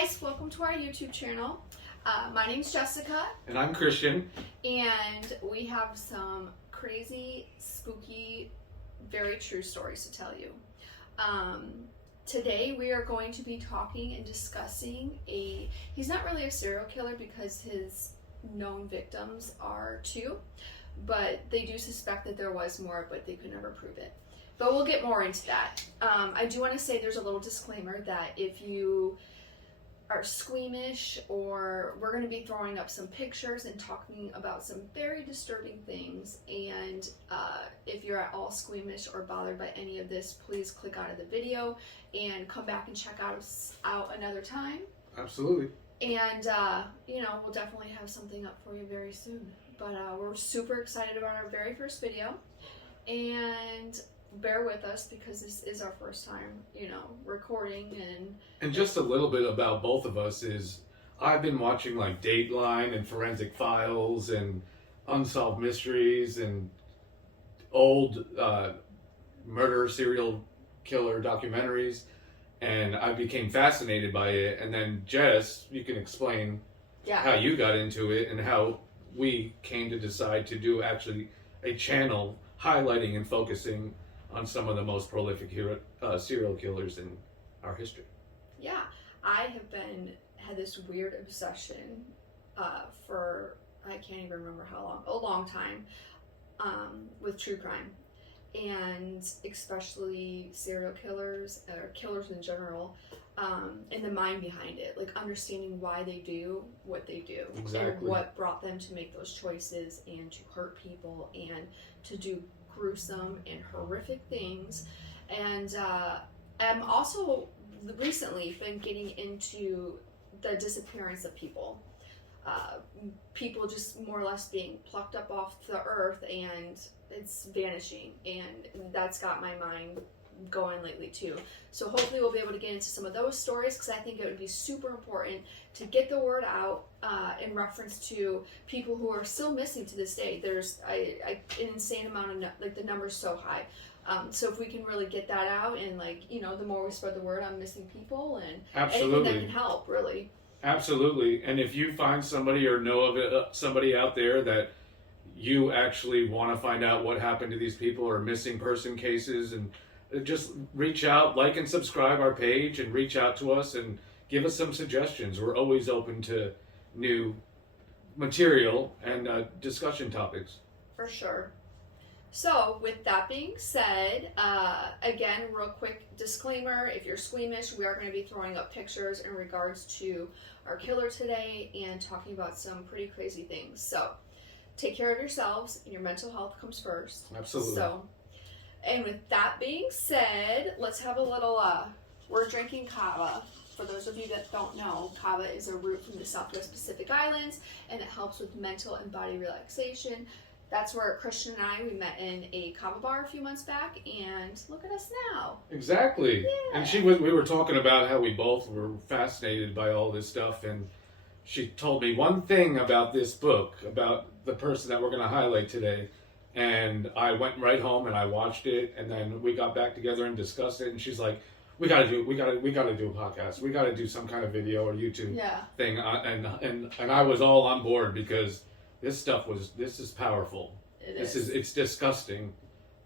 guys, welcome to our YouTube channel. My name's Jessica. And I'm Christian. And we have some crazy, spooky, very true stories to tell you. Today we are going to be talking and discussing he's not really a serial killer because his known victims are two, but they do suspect that there was more, but they could never prove it. But we'll get more into that. I do want to say there's a little disclaimer that if you are squeamish, or we're going to be throwing up some pictures and talking about some very disturbing things, and if you're at all squeamish or bothered by any of this, please click out of the video and come back and check us out another time. Absolutely. And we'll definitely have something up for you very soon. But we're super excited about our very first video, and bear with us because this is our first time, recording. And just a little bit about both of us is I've been watching like Dateline and Forensic Files and Unsolved Mysteries and old murder serial killer documentaries, and I became fascinated by it. And then Jess, you can explain how you got into it and how we came to decide to do actually a channel highlighting and focusing on some of the most prolific serial killers in our history. Yeah, I have had this weird obsession for, I can't even remember how long, a long time, with true crime, and especially serial killers, or killers in general, and the mind behind it, like understanding why they do what they do. Exactly. And what brought them to make those choices and to hurt people and to do gruesome and horrific things. And I'm also recently been getting into the disappearance of people. People just more or less being plucked up off the earth and it's vanishing, and that's got my mind going lately too. So hopefully we'll be able to get into some of those stories, because I think it would be super important to get the word out in reference to people who are still missing to this day. There's an insane amount of, the number's so high. So if we can really get that out, and the more we spread the word on missing people and anything that can help, really. Absolutely. And if you find somebody or know of somebody out there that you actually want to find out what happened to these people, or missing person cases, and just reach out, like and subscribe our page, and reach out to us and give us some suggestions. We're always open to new material and discussion topics. For sure. So with that being said, again, real quick disclaimer, if you're squeamish, we are going to be throwing up pictures in regards to our killer today and talking about some pretty crazy things. So take care of yourselves, and your mental health comes first. Absolutely. So, and with that being said, let's have a little, we're drinking kava. For those of you that don't know, kava is a root from the Southwest Pacific Islands, and it helps with mental and body relaxation. That's where Christian and I, we met in a kava bar a few months back, and look at us now. Exactly. Yeah. And we were talking about how we both were fascinated by all this stuff, and she told me one thing about this book, about the person that we're going to highlight today. And I went right home and I watched it, and then we got back together and discussed it. And she's like, "We gotta do a podcast. We gotta do some kind of video or YouTube thing." And I was all on board, because this is powerful. It's disgusting,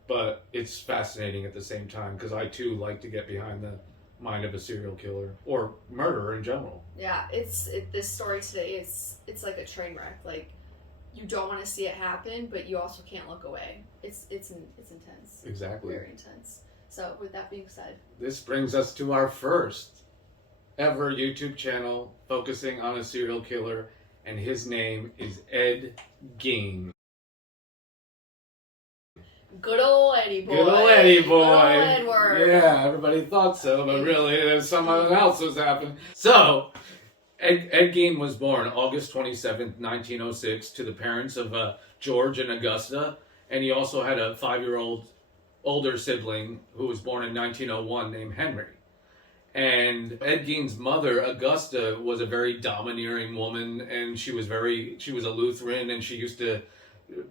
but it's fascinating at the same time, because I too like to get behind the mind of a serial killer or murderer in general. Yeah, this story today it's like a train wreck. Like, you don't want to see it happen, but you also can't look away. It's intense. Exactly. Very intense. So with that being said, this brings us to our first ever YouTube channel focusing on a serial killer, and his name is Ed Gein. Good old Eddie boy. Good old Eddie boy. Good old Edward. Yeah, everybody thought so, but really there's something else was happening. So, Ed Gein was born August 27th, 1906, to the parents of George and Augusta, and he also had a 5-year-old older sibling who was born in 1901 named Henry. And Ed Gein's mother, Augusta, was a very domineering woman, and she was a Lutheran, and she used to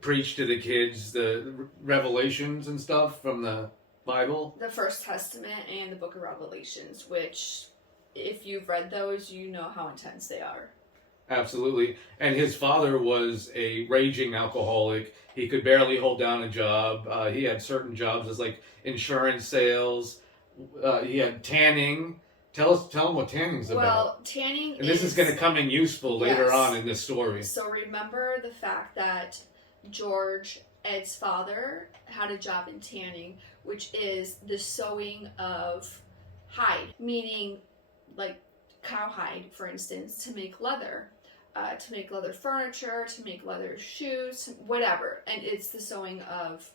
preach to the kids the revelations and stuff from the Bible. The First Testament and the Book of Revelations, which if you've read those, you know how intense they are. Absolutely. And his father was a raging alcoholic. He could barely hold down a job. He had certain jobs as like insurance sales. He had tanning. Tell him what tanning's about. Well, tanning and this is going to come in useful later yes. on in this story. So remember the fact that George, Ed's father, had a job in tanning, which is the sewing of hide, meaning like cowhide, for instance, to make leather furniture, to make leather shoes, whatever. And it's the sewing of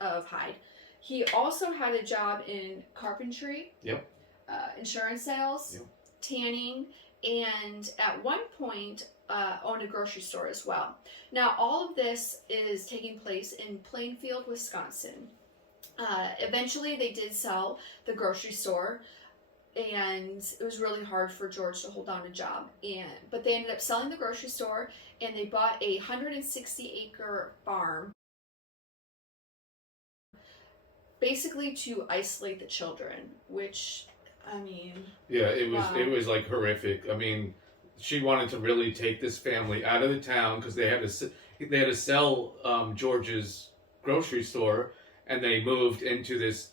hide. He also had a job in carpentry. Yep. Insurance sales, yep. Tanning, and at one point owned a grocery store as well. Now, all of this is taking place in Plainfield, Wisconsin. Eventually, they did sell the grocery store, and it was really hard for George to hold down a job. But they ended up selling the grocery store, and they bought a 160-acre farm, basically to isolate the children, which, I mean... Yeah, it was wow. It was like horrific. I mean, she wanted to really take this family out of the town because they had to sell George's grocery store, and they moved into this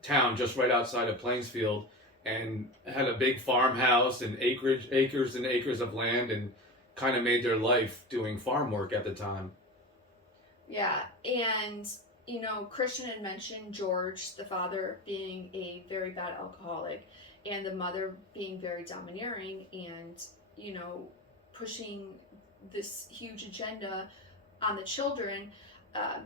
town just right outside of Plainfield and had a big farmhouse and acres and acres of land, and kind of made their life doing farm work at the time. Yeah, and... You know, Christian had mentioned George, the father, being a very bad alcoholic, and the mother being very domineering and, you know, pushing this huge agenda on the children.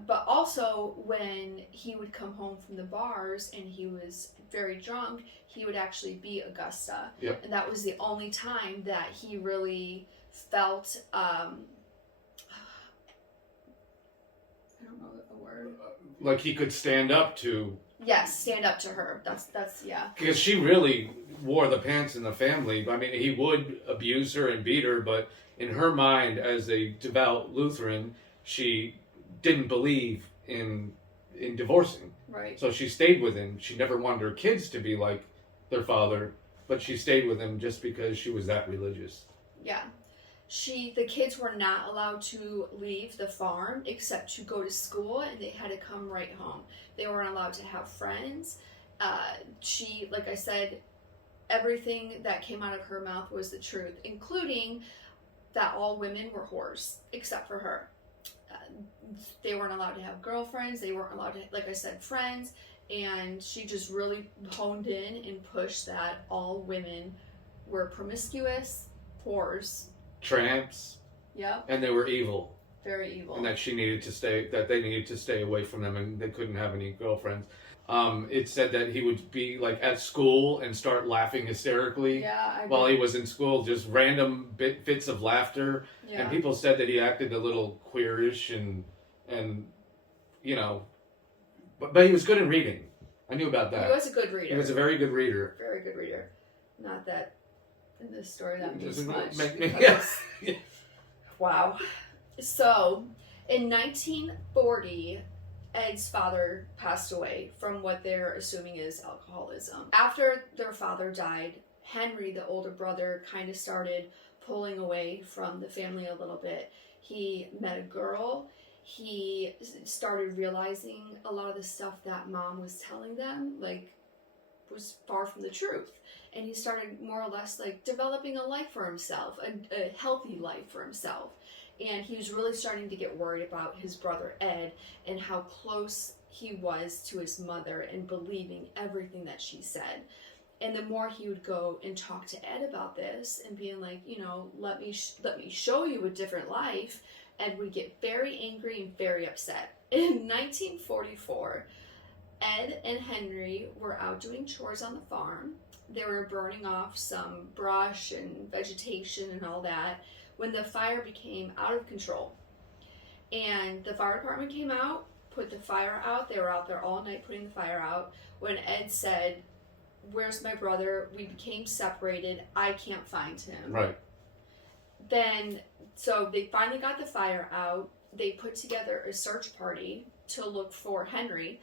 But also, when he would come home from the bars and he was very drunk, he would actually beat Augusta. Yep. And that was the only time that he really felt... I don't know a word. Like he could stand up to... Yes, stand up to her. That's yeah. Because she really wore the pants in the family. I mean, he would abuse her and beat her, but in her mind, as a devout Lutheran, she didn't believe in divorcing. Right. So she stayed with him. She never wanted her kids to be like their father, but she stayed with him just because she was that religious. Yeah. The kids were not allowed to leave the farm except to go to school, and they had to come right home. They weren't allowed to have friends. She, like I said, everything that came out of her mouth was the truth, including that all women were whores, except for her. They weren't allowed to have girlfriends. They weren't allowed to, like I said, friends. And she just really honed in and pushed that all women were promiscuous, whores, tramps. Yep. And they were evil. Very evil. And that they needed to stay away from them, and they couldn't have any girlfriends. It said that he would be like at school and start laughing hysterically while he was in school, just random fits of laughter. Yeah. And people said that he acted a little queerish and you know, but he was good in reading. I knew about that. He was a good reader. He was a very good reader. Very good reader. Not that in this story that means much. Yes. Wow. So, in 1940, Ed's father passed away from what they're assuming is alcoholism. After their father died, Henry, the older brother, kind of started pulling away from the family a little bit. He met a girl. He started realizing a lot of the stuff that mom was telling them, like, was far from the truth. And he started more or less like developing a life for himself, a healthy life for himself. And he was really starting to get worried about his brother Ed and how close he was to his mother and believing everything that she said. And the more he would go and talk to Ed about this and being like, you know, let me show you a different life, Ed would get very angry and very upset. In 1944, Ed and Henry were out doing chores on the farm. They were burning off some brush and vegetation and all that when the fire became out of control. And the fire department came out, put the fire out. They were out there all night putting the fire out. When Ed said, "Where's my brother? We became separated. I can't find him." Right. Then, so they finally got the fire out. They put together a search party to look for Henry.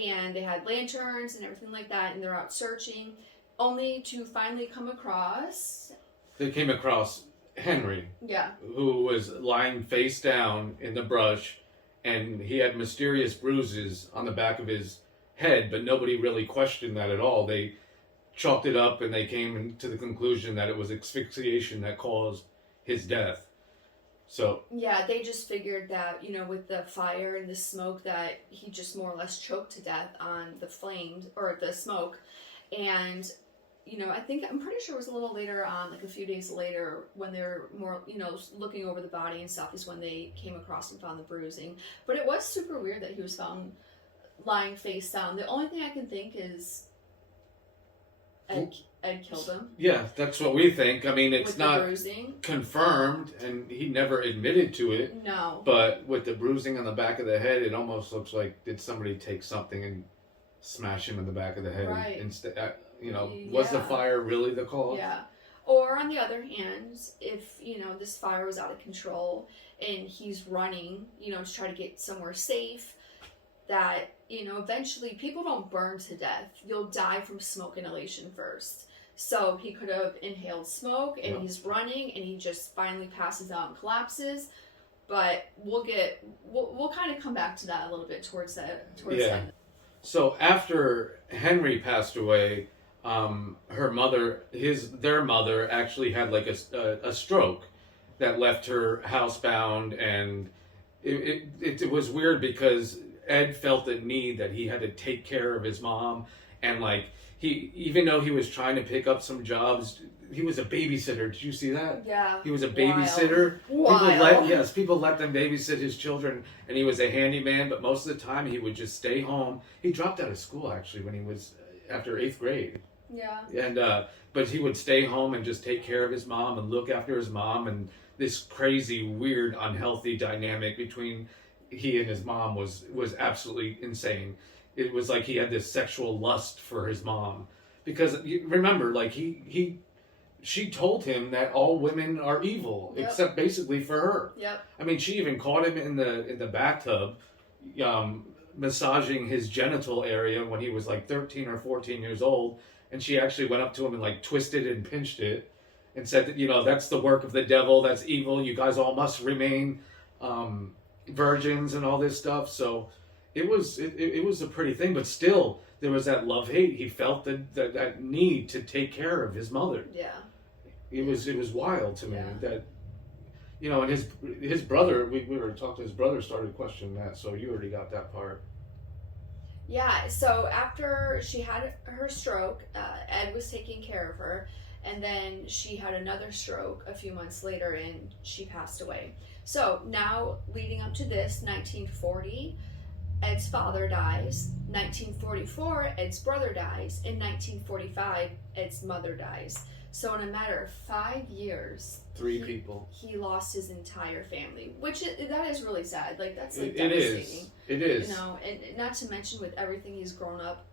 And they had lanterns and everything like that. And they're out searching. only to finally come across. They came across Henry, Yeah. who was lying face down in the brush, and he had mysterious bruises on the back of his head, but nobody really questioned that at all. They chalked it up and they came to the conclusion that it was asphyxiation that caused his death. So yeah, they just figured that, you know, with the fire and the smoke, that he just more or less choked to death on the flames or the smoke. And, you know, I'm pretty sure it was a little later on, like a few days later, when they're more, you know, looking over the body and stuff, is when they came across and found the bruising. But it was super weird that he was found lying face down. The only thing I can think is Ed killed him. yeah, that's what we think. I mean, it's with not the bruising. confirmed, and he never admitted to it. No. But with the bruising on the back of the head, it almost looks like, did somebody take something and smash him in the back of the head? Right. Instead, you know, was the fire really the cause? Yeah. Or on the other hand, if, you know, this fire was out of control and he's running, you know, to try to get somewhere safe, that, you know, eventually people don't burn to death. You'll die from smoke inhalation first. So he could have inhaled smoke and he's running and he just finally passes out and collapses. But we'll kind of come back to that a little bit towards the end. So after Henry passed away, their mother actually had like a stroke that left her housebound, and it was weird because Ed felt the need that he had to take care of his mom, and like even though he was trying to pick up some jobs, he was a babysitter. Did you see that? Yeah. He was a babysitter. Wild. People let them babysit his children, and he was a handyman, but most of the time he would just stay home. He dropped out of school actually when he was after 8th grade. Yeah. And but he would stay home and just take care of his mom and look after his mom, and this crazy, weird, unhealthy dynamic between he and his mom was absolutely insane. It was like he had this sexual lust for his mom, because remember, like she told him that all women are evil, except basically for her. Yep. I mean, she even caught him in the bathtub, massaging his genital area when he was like 13 or 14 years old, and she actually went up to him and like twisted and pinched it, and said that, you know, that's the work of the devil, that's evil. You guys all must remain virgins and all this stuff. So it was a pretty thing, but still there was that love-hate. He felt that need to take care of his mother. Yeah. It was wild to me that, you know, and his brother, we were talking to his brother, started questioning that, so you already got that part. Yeah, so after she had her stroke, Ed was taking care of her, and then she had another stroke a few months later and she passed away. So now, leading up to this, 1940, Ed's father dies. 1944, Ed's brother dies. In 1945, Ed's mother dies. So in a matter of 5 years, three people, he lost his entire family, which that is really sad. Like, that's like it devastating. It is. You know, and not to mention with everything he's grown up,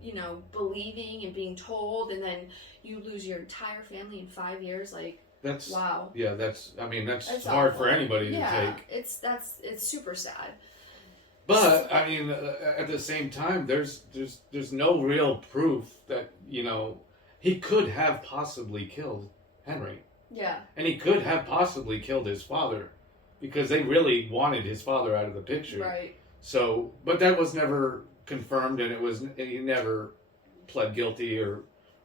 you know, believing and being told, and then you lose your entire family in 5 years. Like, that's wow. Yeah, that's hard awful for anybody to take. It's super sad. But I mean, at the same time, there's no real proof that, you know, he could have possibly killed Henry. Yeah. And he could have possibly killed his father, because they really wanted his father out of the picture. Right. So, but that was never confirmed, and he never pled guilty or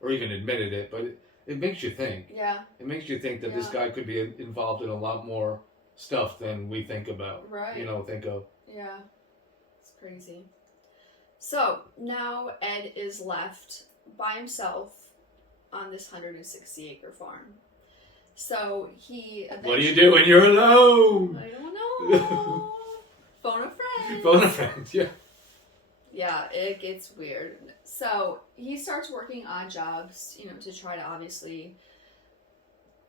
even admitted it. But it makes you think. Yeah. It makes you think that this guy could be involved in a lot more stuff than we think about. Right. You know, think of. Yeah. It's crazy. So now Ed is left by himself on this 160-acre farm. So he eventually... What do you do when you're alone? I don't know. Phone a friend. Phone a friend, yeah. Yeah, it gets weird. So he starts working odd jobs, you know, to try to obviously,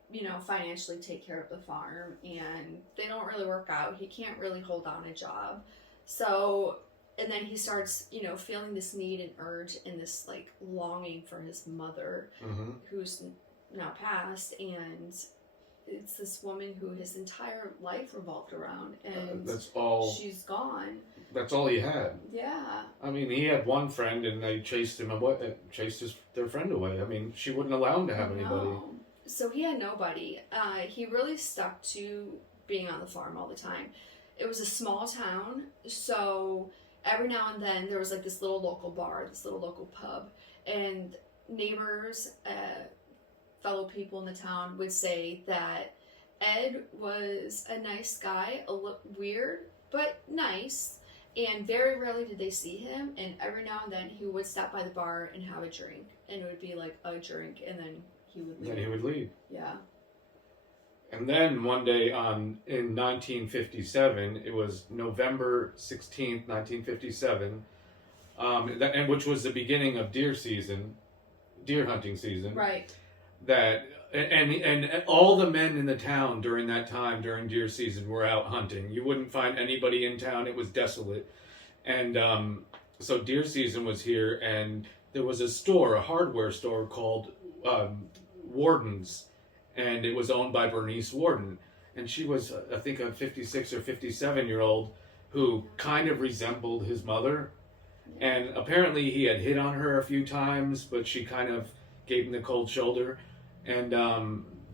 you know, financially take care of the farm, and they don't really work out. He can't really hold on a job. So, and then he starts, you know, feeling this need and urge and this, like, longing for his mother, who's now passed, and it's this woman who his entire life revolved around, and that's all. She's gone. That's all he had. Yeah. I mean, he had one friend, and they chased him away, their friend away. I mean, she wouldn't allow him to have anybody. No. So he had nobody. He really stuck to being on the farm all the time. It was a small town, so every now and then there was like this little local bar, this little local pub, and neighbors, fellow people in the town would say that Ed was a nice guy, a little weird, but nice, and very rarely did they see him, and every now and then he would stop by the bar and have a drink, and it would be like a drink, and then he would leave. Then he would leave. Yeah. And then one day in 1957, it was November 16th, 1957, and which was the beginning of deer hunting season. Right. That and all the men in the town during that time, during deer season, were out hunting. You wouldn't find anybody in town. It was desolate. And so deer season was here, and there was a hardware store called Warden's, and it was owned by Bernice Warden. And she was, I think, a 56 or 57-year-old who kind of resembled his mother. And apparently he had hit on her a few times, but she kind of gave him the cold shoulder. And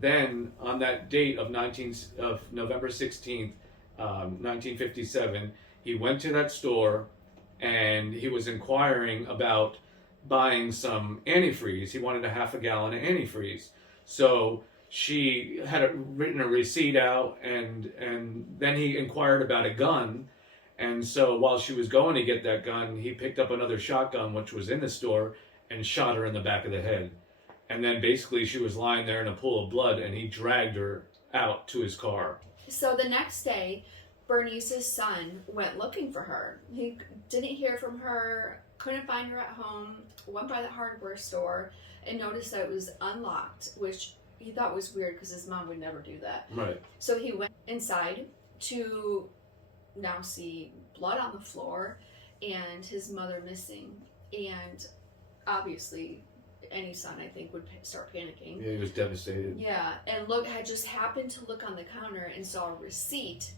then on that date of November 16th, 1957, he went to that store and he was inquiring about buying some antifreeze. He wanted a half a gallon of antifreeze. So she had written a receipt out, and then he inquired about a gun. And so while she was going to get that gun, he picked up another shotgun, which was in the store, and shot her in the back of the head. And then basically she was lying there in a pool of blood, and he dragged her out to his car. So the next day, Bernice's son went looking for her. He didn't hear from her, couldn't find her at home, went by the hardware store, and noticed that it was unlocked, which he thought was weird because his mom would never do that. Right. So he went inside to now see blood on the floor and his mother missing. And obviously, any son, I think, would start panicking. Yeah, he was devastated. Yeah, and had just happened to look on the counter and saw a receipt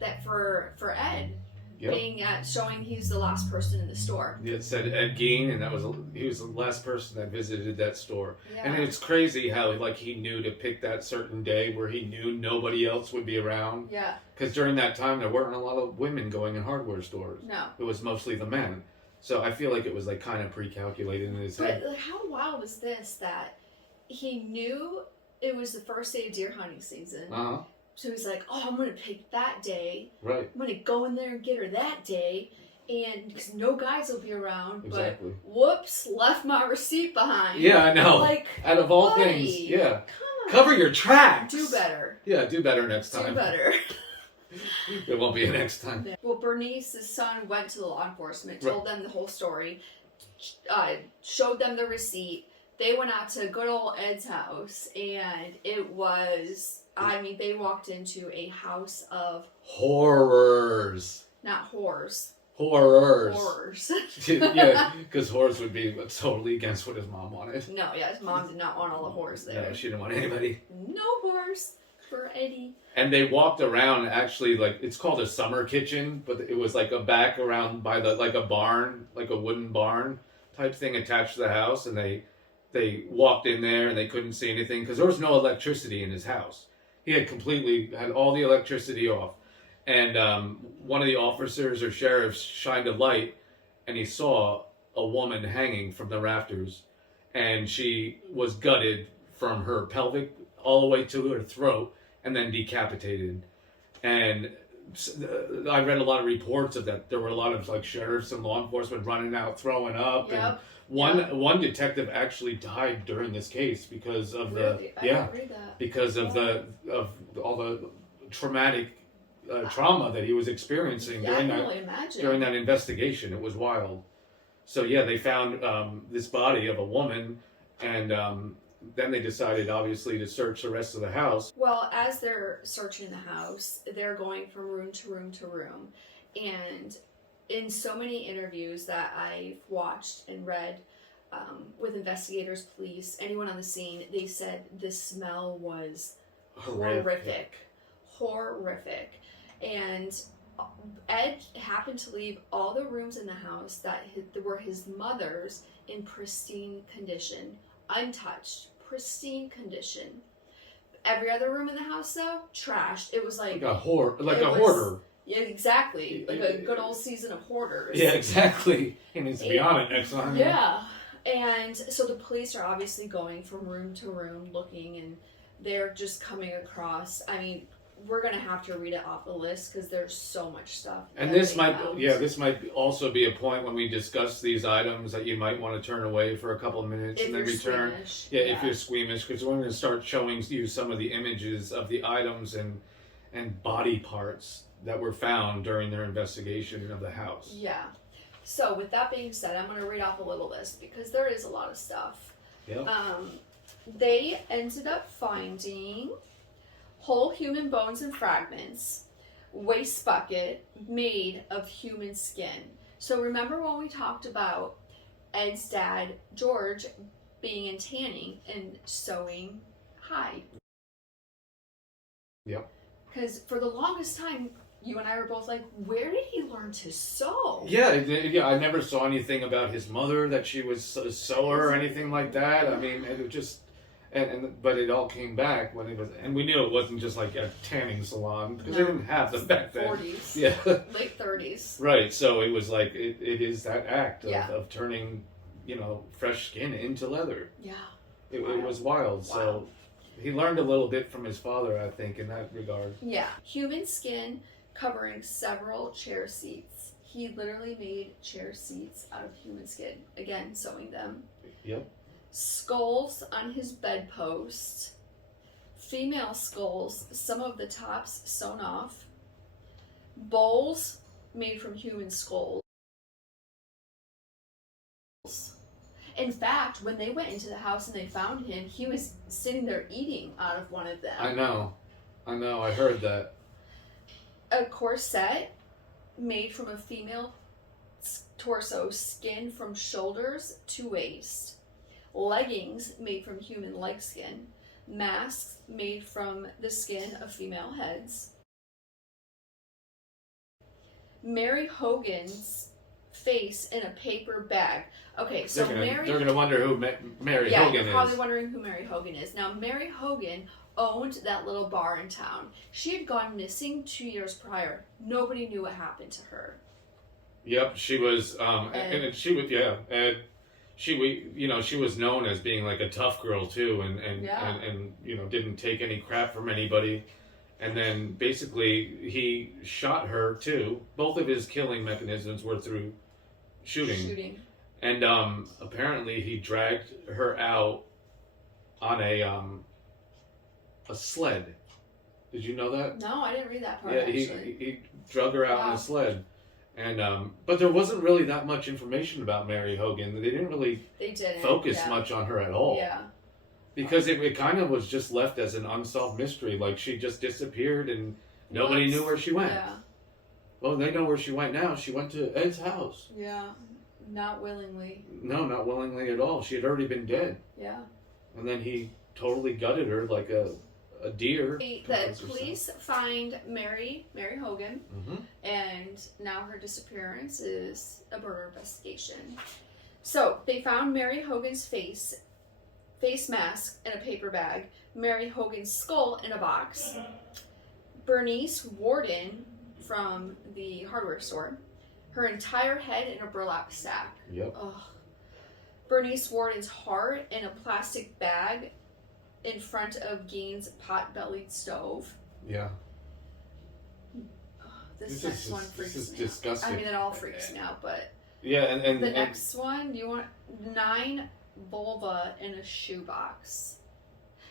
that for Ed, Yep. showing he's the last person in the store. It said Ed Gein, and he was the last person that visited that store. Yeah. And it's crazy how he knew to pick that certain day where he knew nobody else would be around. Yeah. Because during that time there weren't a lot of women going in hardware stores. No. It was mostly the men. So I feel like it was kind of pre-calculated in his head. But how wild was this that he knew it was the first day of deer hunting season? Uh-huh. So he's like, oh, I'm going to pick that day. Right. I'm going to go in there and get her that day. And because no guys will be around. Exactly. But whoops, left my receipt behind. Yeah, I know. Like, out of all buddy, things, yeah. Come on. Cover your tracks. Do better. Yeah, do better next time. Do better. There won't be a next time. Well, Bernice's son went to the law enforcement, told them the whole story, showed them the receipt. They went out to good old Ed's house, and it was, they walked into a house of horrors. Not whores. Horrors. Horrors. Yeah, because whores would be totally against what his mom wanted. No, yeah, his mom did not want all the whores there. No, she didn't want anybody. No whores for Eddie. And they walked around, actually, it's called a summer kitchen, but it was a back around by a barn, a wooden barn type thing attached to the house, and they walked in there and they couldn't see anything because there was no electricity in his house. He had all the electricity off. And one of the officers or sheriffs shined a light, and he saw a woman hanging from the rafters, and she was gutted from her pelvic all the way to her throat, and then decapitated. And I read a lot of reports of that. There were a lot of sheriffs and law enforcement running out, throwing up. Yep. And one detective actually died during this case because of because of all the traumatic trauma that he was experiencing during that investigation. It was wild. So yeah, they found this body of a woman, and then they decided, obviously, to search the rest of the house. Well, as they're searching the house, they're going from room to room to room. And in so many interviews that I've watched and read with investigators, police, anyone on the scene, they said the smell was horrific. And Ed happened to leave all the rooms in the house that were his mother's in pristine condition, untouched, pristine condition. Every other room in the house, though, trashed. It was like a hoarder. Yeah, exactly. Like a good old season of hoarders. Yeah, exactly. He needs to be on it next time. Yeah. And so the police are obviously going from room to room looking, and they're just coming across. I mean, we're going to have to read it off the list because there's so much stuff. And this might also be a point when we discuss these items that you might want to turn away for a couple of minutes if and then return. Squeamish. Yeah, if you're squeamish, because we're going to start showing you some of the images of the items and body parts that were found during their investigation of the house. Yeah. So with that being said, I'm going to read off a little list because there is a lot of stuff. Yep. They ended up finding whole human bones and fragments, waste bucket made of human skin. So remember when we talked about Ed's dad, George, being in tanning and sewing hide? Yep. Because for the longest time, you and I were both like, where did he learn to sew? Yeah, I never saw anything about his mother, that she was a sewer or anything like that. I mean, it just... but it all came back when it was, and we knew it wasn't just like a tanning salon because they didn't have them back then. 40s, yeah, late 30s. Right. So it was like it is that act Yeah. of turning, fresh skin into leather. Yeah, It was wild. Wow. So he learned a little bit from his father, I think, in that regard. yeah. Human skin covering several chair seats. He literally made chair seats out of human skin. Again, sewing them. Yep. Skulls on his bedpost. Female skulls, some of the tops sewn off. Bowls made from human skulls. In fact, when they went into the house and they found him, he was sitting there eating out of one of them. I know, I heard that. A corset made from a female torso, skin from shoulders to waist. Leggings made from human leg skin. Masks made from the skin of female heads. Mary Hogan's face in a paper bag. Okay, so they're gonna wonder who Mary yeah, Hogan you're is. probably wondering who Mary Hogan is. Now, Mary Hogan owned that little bar in town. She had gone missing 2 years prior. Nobody knew what happened to her. Yep, she was, and she was, and she was known as being like a tough girl too, and didn't take any crap from anybody. And then basically he shot her too. Both of his killing mechanisms were through shooting. And apparently he dragged her out on a sled. Did you know that? No, I didn't read that part. Yeah, actually. he drug her out on a sled. And but there wasn't really that much information about Mary Hogan. They didn't focus much on her at all. Yeah. Because it kind of was just left as an unsolved mystery. Like she just disappeared and nobody knew where she went. Yeah. Well, they know where she went now. She went to Ed's house. Yeah. Not willingly. No, not willingly at all. She had already been dead. Yeah. And then he totally gutted her like a deer. The police find Mary Hogan, Mm-hmm. and now her disappearance is a murder investigation. So they found Mary Hogan's face mask in a paper bag, Mary Hogan's skull in a box, Bernice Warden from the hardware store, her entire head in a burlap sack. Yep. Ugh. Bernice Warden's heart in a plastic bag in front of Gein's pot-bellied stove. Yeah. This next one freaks this is me out. disgusting. I mean, it all freaks me out, but yeah, and the next one, you want 9 vulva in a shoebox.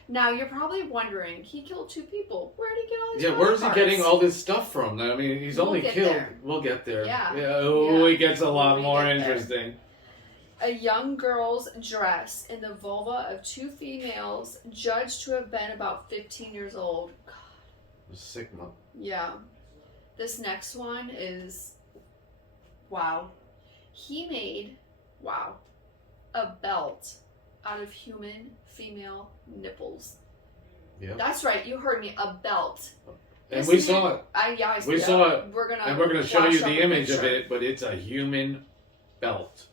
Now you're probably wondering, he killed 2 people. Where did he get all these? Yeah, where is he parts? getting all this stuff from? I mean, he's We'll only get killed. there. We'll get there. Yeah. Yeah. Oh, Yeah. it gets a lot We more get there. interesting. A young girl's dress in the vulva of 2 females, judged to have been about 15 years old. God. Sick month. Yeah. This next one is, wow. He made, a belt out of human female nipples. Yeah. That's right, you heard me, a belt. And we saw it. We saw it. We're And we're gonna show you the image of it, but it's a human belt.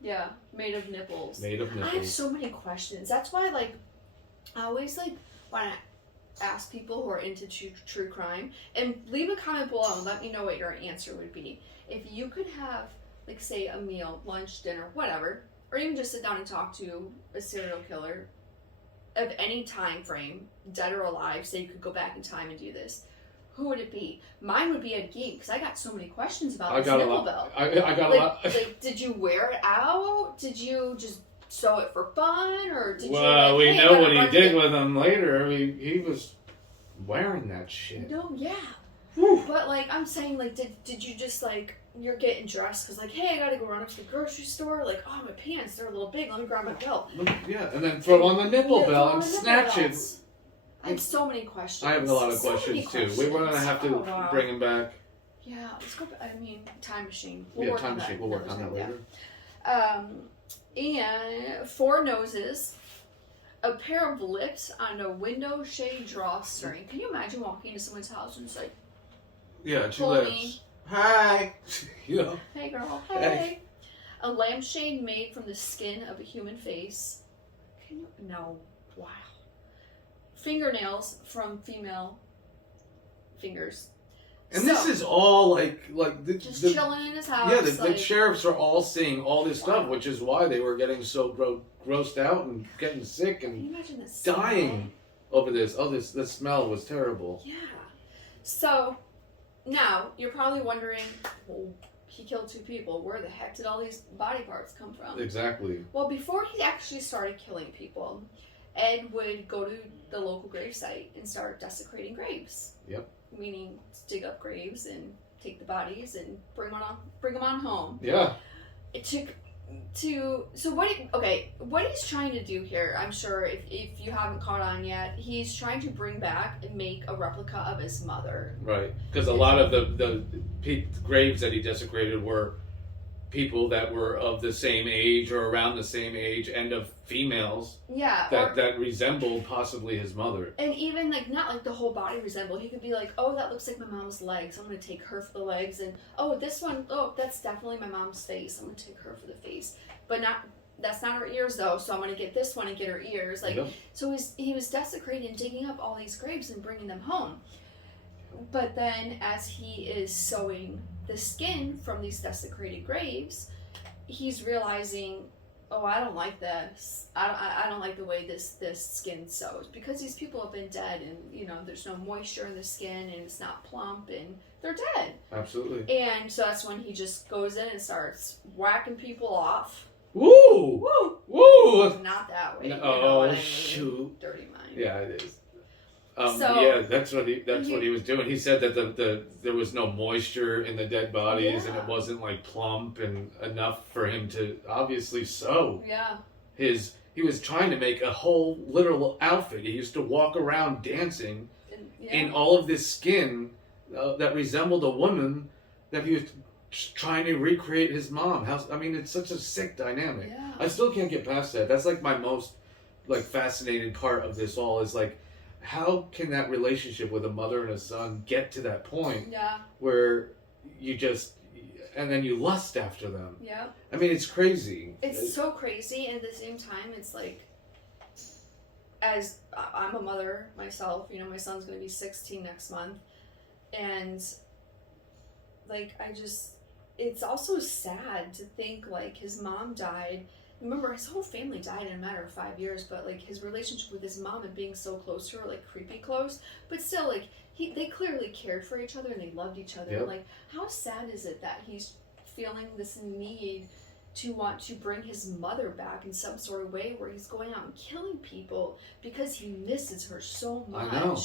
Yeah, made of nipples. Made of nipples. I have so many questions. That's why, like, I always, like, want to ask people who are into true crime, and leave a comment below and let me know what your answer would be. If you could have, like, say, a meal, lunch, dinner, whatever, or even just sit down and talk to a serial killer of any time frame, dead or alive, say you could go back in time and do this, who would it be? Mine would be Ed Gein, because I got so many questions about this nipple belt. I got a lot. Like, did you wear it out? Did you just sew it for fun? Or did well, you, we know what he did with him later. He was wearing that shit. No, yeah. Whew. But, like, I'm saying, like, did you just, like, you're getting dressed because, like, hey, I gotta go run up to the grocery store. Like, oh, my pants, they're a little big. Let me grab my belt. Yeah, and then throw on the nipple belt and snatch it. I have so many questions. I have a lot of questions too. We're gonna have to bring him back. Yeah, let's go. I mean, time machine. Time machine. We'll work on that later. And 4 noses, a pair of lips on a window shade drawstring. Can you imagine walking into someone's house and it's like, yeah, 2 pull lips. me. Hi. You know. Hey, girl. Hey. A lampshade made from the skin of a human face. Can you? No. Wow. Fingernails from female fingers. And this is all like just chilling in his house. Yeah, the sheriffs are all seeing all this stuff, which is why they were getting so grossed out and getting sick and can you imagine this dying over this. Oh, the smell was terrible. Yeah. So now you're probably wondering, well, he killed 2 people. Where the heck did all these body parts come from? Exactly. Well, before he actually started killing people, Ed would go to the local gravesite and start desecrating graves. Yep. Meaning dig up graves and take the bodies and bring them on home. Yeah. It took so what he's trying to do here, I'm sure if you haven't caught on yet, he's trying to bring back and make a replica of his mother. Right. Because a lot of the graves that he desecrated were people that were of the same age or around the same age and of females that resembled possibly his mother. And even like not like the whole body resembled. He could be like, oh, that looks like my mom's legs. I'm going to take her for the legs. And oh, this one, oh, that's definitely my mom's face. I'm going to take her for the face. But that's not her ears though. So I'm going to get this one and get her ears. Like, yep. So he was desecrating, digging up all these graves and bringing them home. But then as he is sewing the skin from these desecrated graves, he's realizing, oh, I don't like this. I don't like the way this skin sews, because these people have been dead, and there's no moisture in the skin, and it's not plump, and they're dead. Absolutely. And so that's when he just goes in and starts whacking people off. Woo! Woo! Woo! Not that way. No, you know what I mean? Shoot! Dirty mind. Yeah, it is. So, that's what he was doing. He said that there was no moisture in the dead bodies, and it wasn't like plump and enough for him to obviously sew. Yeah. He was trying to make a whole literal outfit. He used to walk around dancing in all of this skin that resembled a woman that he was trying to recreate his mom. It's such a sick dynamic. Yeah. I still can't get past that. That's like my most fascinating part of this all is like, how can that relationship with a mother and a son get to that point where you just, and then you lust after them? Yeah. It's crazy. It's so crazy, and at the same time, it's like, as I'm a mother myself, my son's going to be 16 next month, and like, it's also sad to think like his mom died. Remember, his whole family died in a matter of 5 years, but like his relationship with his mom and being so close to her, like creepy close, but still like they clearly cared for each other and they loved each other. Yep. Like, how sad is it that he's feeling this need to want to bring his mother back in some sort of way, where he's going out and killing people because he misses her so much. I know.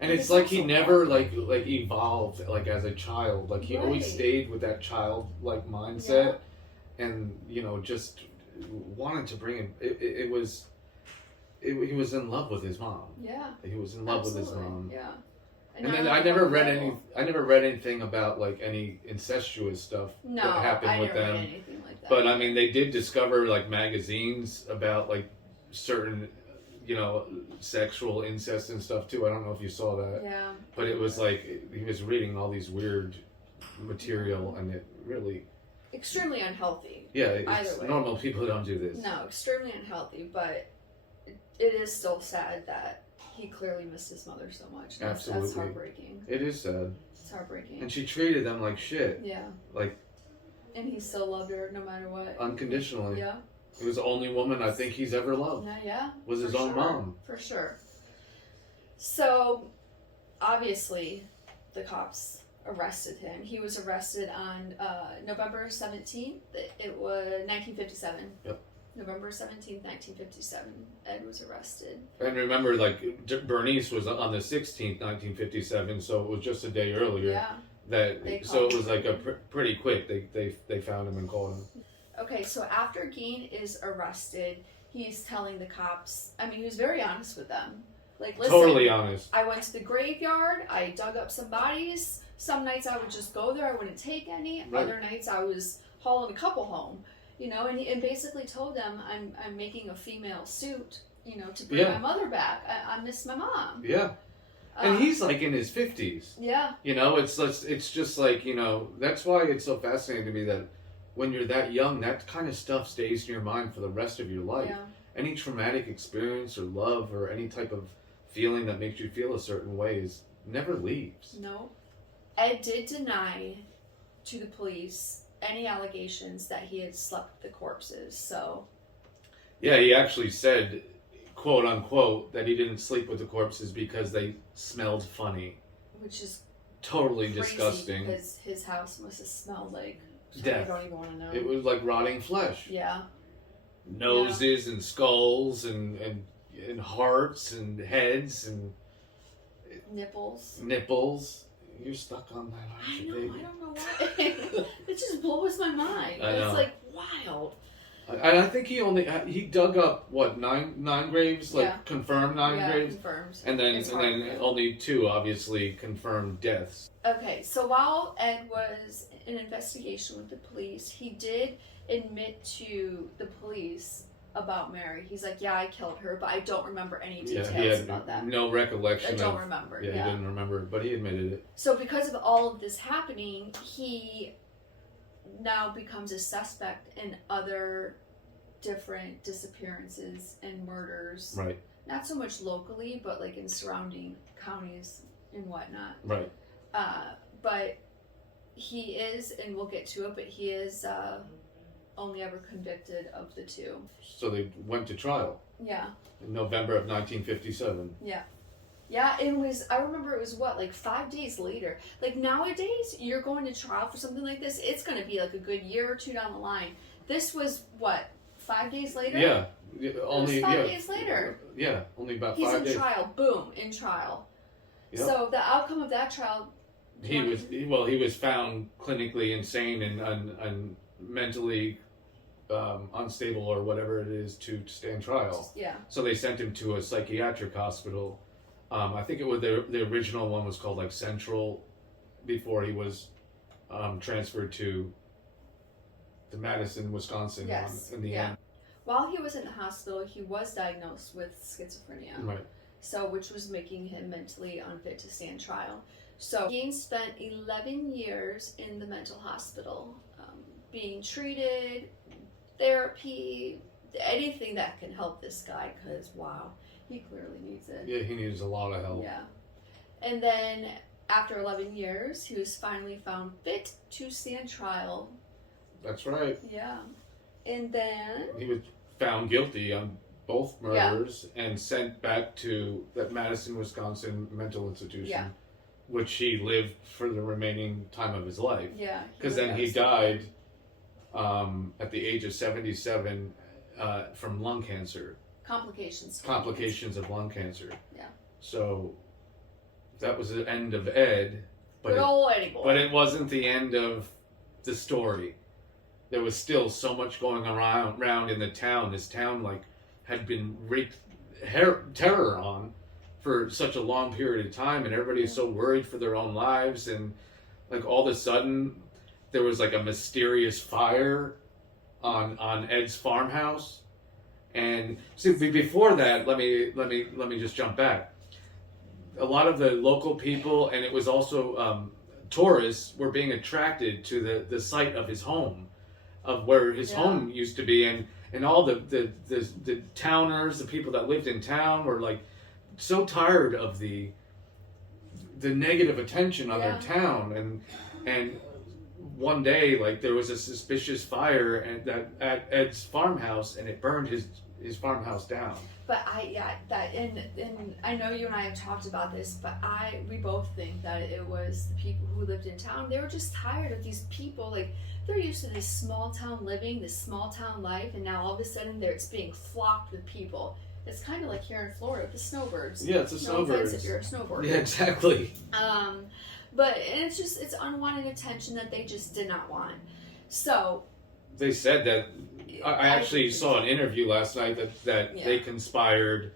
And it's like he never like evolved like as a child. Like he always stayed with that childlike mindset, and just wanted to bring him. He was in love with his mom. Yeah. He was in love with his mom. Yeah. And then I never read anything about like any incestuous stuff that happened with them. Read anything like that. But they did discover like magazines about like certain you know, sexual incest and stuff too. I don't know if you saw that. Yeah. But it was like he was reading all these weird material, and it really Extremely unhealthy. yeah. Either way. Normal people don't do this. No, extremely unhealthy, but it is still sad that he clearly missed his mother so much. That's heartbreaking. It is sad. It's heartbreaking. And she treated them like shit. Yeah. Like. And he still loved her no matter what. Unconditionally. Yeah. It was the only woman I think he's ever loved. Yeah. Was his own mom. For sure. So, obviously, the cops arrested him. He was arrested on November 17th. It was 1957. Yep. November 17th, 1957. Ed was arrested. And remember, like, Bernice was on the 16th, 1957, so it was just a day earlier. Yeah. So it was like a pretty quick. They found him and called him. Okay, so after Gein is arrested, he's telling the cops. I mean, he was very honest with them. Like, listen, totally honest. I went to the graveyard. I dug up some bodies. Some nights I would just go there. I wouldn't take any. Right. Other nights I was hauling a couple home. You know, and basically told them I'm making a female suit. You know, to bring my mother back. I miss my mom. Yeah. And he's like in his 50s. Yeah. You know, it's just like, you know, that's why it's so fascinating to me that when you're that young, that kind of stuff stays in your mind for the rest of your life. Yeah. Any traumatic experience or love or any type of feeling that makes you feel a certain way never leaves. No. Ed did deny to the police any allegations that he had slept with the corpses, so... Yeah, he actually said, quote unquote, that he didn't sleep with the corpses because they smelled funny. Which is totally crazy, disgusting. Because his house must have smelled like death. I don't even want to know. It was like rotting flesh. Yeah. Noses and skulls and hearts and heads and nipples. You're stuck on that, aren't you, baby? I don't know why. It just blows my mind. I know. It's like wild. And I think he dug up what nine graves, like confirmed nine graves, confirmed. and then only 2 obviously confirmed deaths. Okay, so while Ed was in investigation with the police, he did admit to the police about Mary. He's like, yeah, I killed her, but I don't remember any details he had about that. No recollection. I don't remember. Yeah, he didn't remember it, but he admitted it. So because of all of this happening, he now becomes a suspect in other different disappearances and murders. Right. Not so much locally, but like in surrounding counties and whatnot. Right. But he is, and we'll get to it, but he is only ever convicted of the 2. So they went to trial. Yeah. In November of 1957. Yeah. Yeah, I remember it was like 5 days later. Like nowadays, you're going to trial for something like this, it's going to be like a good year or 2 down the line. This was 5 days later? Yeah. Only 5 days later. Yeah, only about He's 5 days. He's in trial. Boom, in trial. Yep. So the outcome of that trial... He was found clinically insane and mentally unstable or whatever it is to stand trial. Yeah. So they sent him to a psychiatric hospital. I think it was the original one was called like Central before he was transferred to Madison, Wisconsin. Yes. In the end. While he was in the hospital, he was diagnosed with schizophrenia. Right. So, which was making him mentally unfit to stand trial. So, Gein spent 11 years in the mental hospital, being treated, therapy, anything that can help this guy, because, wow, he clearly needs it. Yeah, he needs a lot of help. Yeah. And then, after 11 years, he was finally found fit to stand trial. That's right. Yeah. And then... He was found guilty on both murders and sent back to that Madison, Wisconsin mental institution, which he lived for the remaining time of his life. Yeah. Because then he died at the age of 77 from lung cancer. Complications of lung cancer. Yeah. So that was the end of Ed. Good old Eddie boy. But it wasn't the end of the story. There was still so much going around in the town. This town had been wreaked terror on for such a long period of time, and everybody is so worried for their own lives, and all of a sudden there was a mysterious fire on Ed's farmhouse, And see, before that, let me just jump back. A lot of the local people, and it was also tourists, were being attracted to the site of his home, of where his home used to be, and all the towners, the people that lived in town, were like so tired of the negative attention on their town, and one day, like, there was a suspicious fire at Ed's farmhouse, and it burned his farmhouse down. But and I know you and I have talked about this, but we both think that it was the people who lived in town. They were just tired of these people. Like, they're used to this small town living, this small town life, and now all of a sudden it's being flocked with people. It's kind of like here in Florida, the snowbirds. Yeah, it's a snowbird. No offense if you're a snowboarder. Yeah, exactly. But it's unwanted attention that they just did not want. So they said that I actually saw an interview last night that they conspired,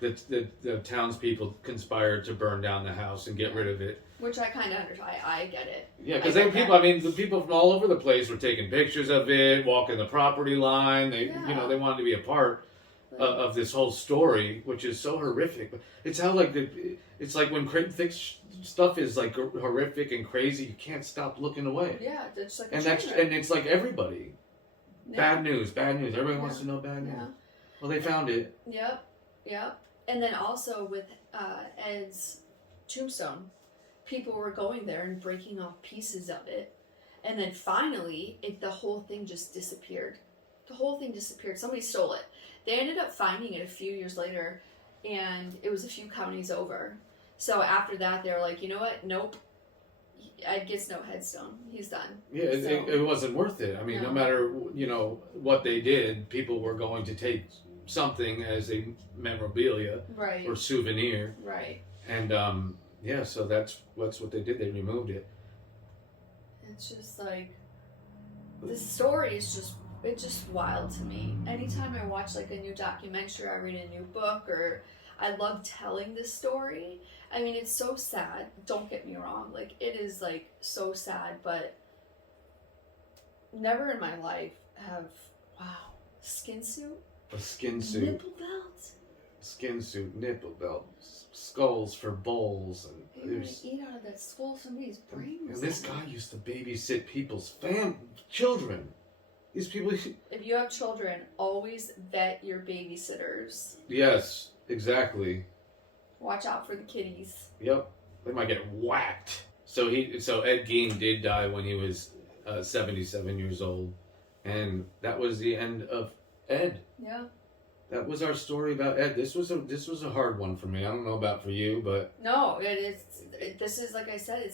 that the townspeople conspired to burn down the house and get rid of it. Which I kind of understand. I get it. Yeah, because the people from all over the place were taking pictures of it, walking the property line. They they wanted to be a part of this whole story, which is so horrific. It's how it's like when thick stuff is like horrific and crazy, you can't stop looking away. Yeah, it's like and it's like everybody. Yeah. Bad news. Everybody wants to know bad news. Yeah. Well, they found it. Yep. And then also with Ed's tombstone, people were going there and breaking off pieces of it, and then finally, the whole thing just disappeared. The whole thing disappeared. Somebody stole it. They ended up finding it a few years later, and it was a few counties over. So after that, they were like, you know what? Nope. Ed gets no headstone. He's done. Yeah, it wasn't worth it. I mean, no matter what they did, people were going to take something as a memorabilia or souvenir. Right. And so that's what they did. They removed it. It's just like, the story is just wild to me. Anytime I watch like a new documentary, I read a new book, or I love telling this story. I mean, it's so sad. Don't get me wrong. Like, it is like so sad, but never in my life skin suit. A skin suit. Nipple belt. Skin suit, nipple belt, skulls for bowls, and you're gonna eat out of that skull, somebody's brain. And this guy used to babysit people's children. These people. If you have children, always vet your babysitters. Yes, exactly. Watch out for the kitties. Yep, they might get whacked. So Ed Gein did die when he was 77 years old, and that was the end of Ed. Yeah. That was our story about Ed. This was a hard one for me. I don't know about for you, but no, it is. This is, like I said,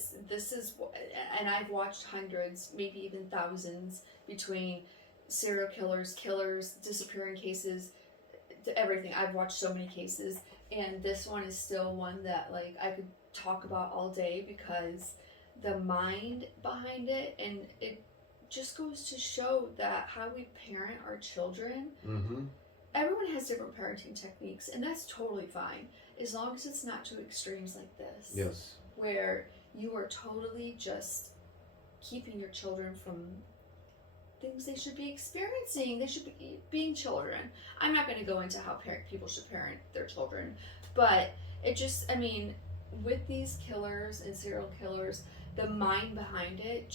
and I've watched hundreds, maybe even thousands, between serial killers, disappearing cases, everything. I've watched so many cases, and this one is still one that like I could talk about all day, because the mind behind it, and it just goes to show that how we parent our children. Mm-hmm. Everyone has different parenting techniques, and that's totally fine, as long as it's not to extremes like this. Yes. Where you are totally just keeping your children from things they should be experiencing. They should be being children. I'm not going to go into how people should parent their children, but it just, I mean, with these killers and serial killers, the mind behind it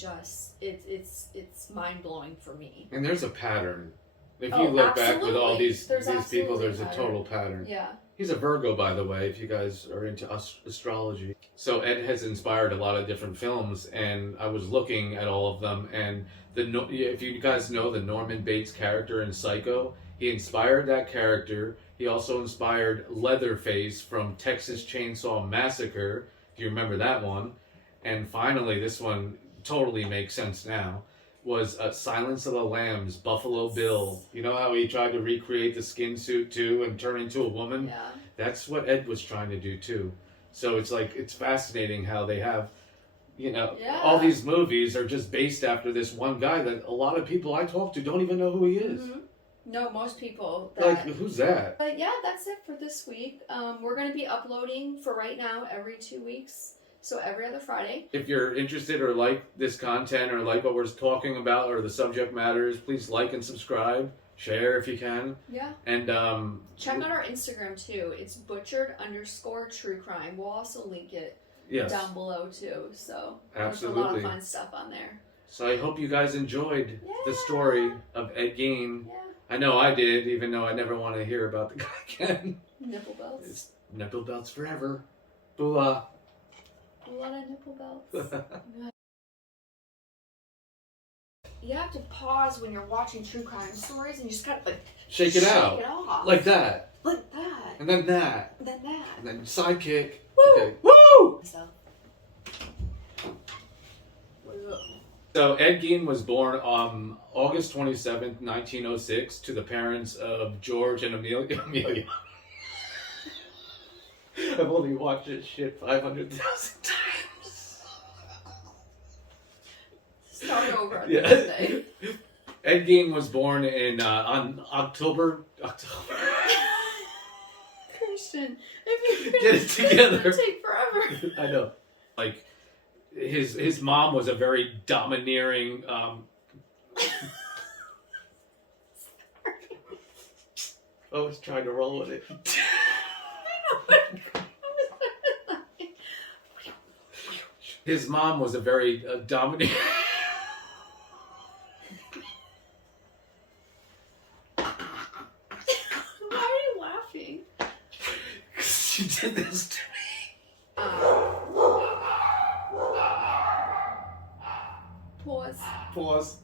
it's mind-blowing for me. And there's a pattern. If you look back with all these people, there's a total pattern. Yeah. He's a Virgo, by the way, if you guys are into astrology. So Ed has inspired a lot of different films, and I was looking at all of them, and if you guys know the Norman Bates character in Psycho, he inspired that character. He also inspired Leatherface from Texas Chainsaw Massacre, if you remember that one. And finally, this one totally makes sense now, was Silence of the Lambs, Buffalo Bill. You know how he tried to recreate the skin suit too and turn into a woman? Yeah. That's what Ed was trying to do too. So it's fascinating how they have, all these movies are just based after this one guy that a lot of people I talk to don't even know who he is. Mm-hmm. No, most people. Who's that? But yeah, that's it for this week. We're going to be uploading for right now every 2 weeks. So every other Friday. If you're interested or like this content or like what we're talking about or the subject matters, please like and subscribe. share if you can. Yeah. And check out our Instagram too. It's butchered_true crime. We'll also link it down below too. So there's a lot of fun stuff on there. So I hope you guys enjoyed the story of Ed Gein. Yeah. I know I did, even though I never want to hear about the guy again. Nipple belts. It's nipple belts forever. Boolah. A lot of nipple belts. You have to pause when you're watching true crime stories, and you just gotta shake it out. Shake it off. Like that. Like that. And then that. And then that. And then sidekick. Woo! Okay. Woo! So Ed Gein was born on August 27th, 1906 to the parents of George and Amelia. I've only watched this shit 500,000 times. Start over on Yeah. Thursday. Ed Gein was born in on October. Christian, if you Get it together. It'll take forever. I know. Like his mom was a very domineering. I was trying to roll with it. His mom was a very domineering. Why are you laughing? She did this to me. Pause. Pause.